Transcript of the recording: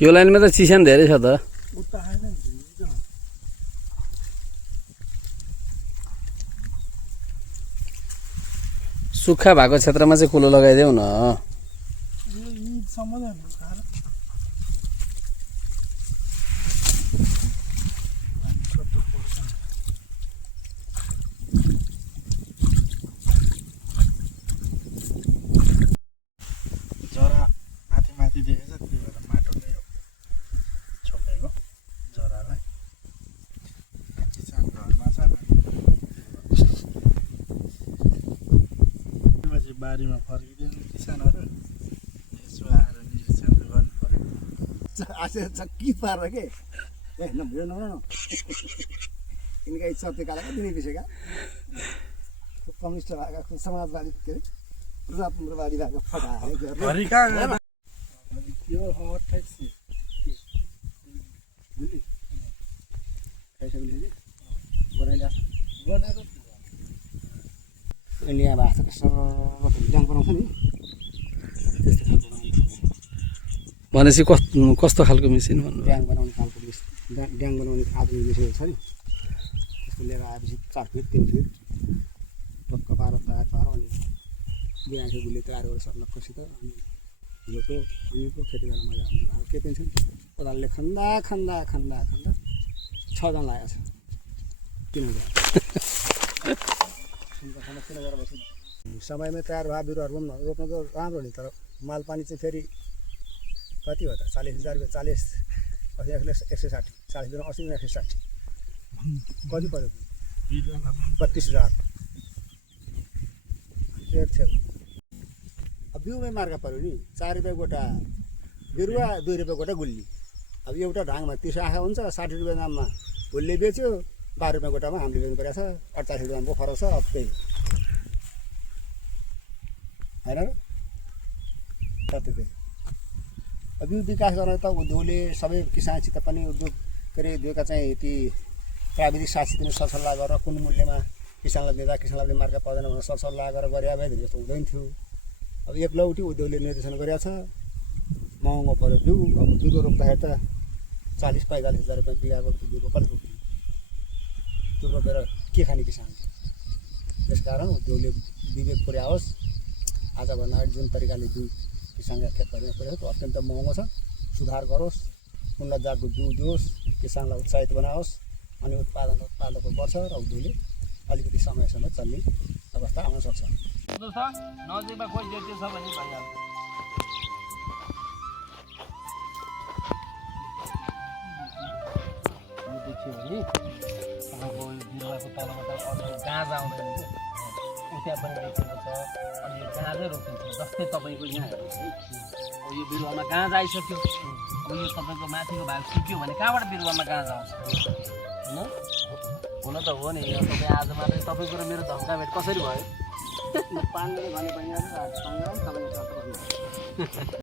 यो लाइनमा त चिसान धेरै छ त। सुक्खा भएको क्षेत्रमा चाहिँ कुलो लगाइदेऊ न। जरा माथि माथि देखेछ, त्यही भएर माटोले छोपेको जरालाई। किसान घरमा छ, पछि बारीमा फर्किँदैन किसानहरू। यसो आएर निरीक्षण त गर्नु पर्यो। आसे चक्की पार के ए न भिड न इनका इच्छा त्यो काला दिने विषयका कम्युनिस्ट भएको समाजवादी के अरे प्रजातन्त्रवादी भएको फटाए त्यो 28 दिल्ली खाइसक्ने बनाइला बनाएको इन्डिया भाषा सर्वत्र ध्यान बनाउँछ नि त्यस्तो खालको भनेपछि कस्तो खालको मेसिन भन्नु? ड्याङ बनाउने खालको ड्याङ बनाउने आधुनिक मेसिन छ नि, त्यसको लिएर आएपछि 4 फिट 3 फिट टक्क पारो तयार पारो अनि बिहाको गुले तयार गरेर लक्कसित अनि हिजोको हामीको खेती गर्न मजा आउँछ। अब के टेन्सन कोदालले खन्दा खन्दा खन्दा खन्दा 6 दिन लागेको छ 3000 समयमै तयार भए बिरुवाहरू रोप्न त राम्रो नि, तर माल पानी चाहिँ फेरि कति हो त 40,000 रुपियाँ 40 160 40 दिन 80 160 कति पर्यो 32,000 अब बिउमै मार्का पऱ्यो नि। 4 रुपियाँ गोटा बिरुवा 2 रुपियाँ गोटा गुल्ली। अब एउटा ढाङमा 30 आँखा हुन्छ, 60 रुपियाँ दाममा गुल्ली बेच्यो, 12 रुपियाँ गोटामा हामीले बेच्नु परेको छ, 48 रुपियाँ दामको फरक छ। अब त्यही होइन र कति त्यही अब बिउ विकास गर्न त उद्योगले सबै किसानसित पनि उद्योग के अरे उद्योगका चाहिँ ती प्राविधिक साथीसित पनि सरसल्लाह गरेर कुन मूल्यमा किसानलाई दिँदा किसानलाई मार्का पर्दैन भनेर सरसल्लाह गरेर गरे भए जस्तो हुँदैन थियो। अब एकलौटी उद्योगले निर्देशन गरेको छ, महँगो पऱ्यो बिउ। अब बिउ रोप्दाखेरि त 40-45,000 रुपियाँ बिगाको बिउको कति रोप्ने, त्यो रोपेर के खाने किसान। त्यसकारण उद्योगले विवेक पुर्याओस्। आजभन्दा अगाडि जुन तरिकाले बिउ किसानलाई खेत गर्न पऱ्यो त्यो अत्यन्त महँगो छ, सुधार गरोस्, उन्नत जातको बिउ दियोस्, किसानलाई उत्साहित बनाओस्, अनि उत्पादको बढ्छ र उद्योगले अलिकति समयसँग चल्ने अवस्था आउन सक्छ। नजिकमा कोही जेठी छ भने भइहाल्छ। यो देखियो भने तपाईँको यो बिरुवाको तलबाट गाँजा आउँदैन कि त्यहाँ पनि देखिएको छ। अनि यो गाँजै रोपिन्छ, जस्तै तपाईँको यहाँ हेर्नुहोस् है, अब यो बिरुवामा गाँजा आइसक्यो। अब यो तपाईँको माथिको भाग सुक्यो भने कहाँबाट बिरुवामा गाँजा आउँछ होइन? हुन त हो नि। तपाईँ आज मात्रै तपाईँको र मेरो धम्का भेट कसरी भयो? पानीले भने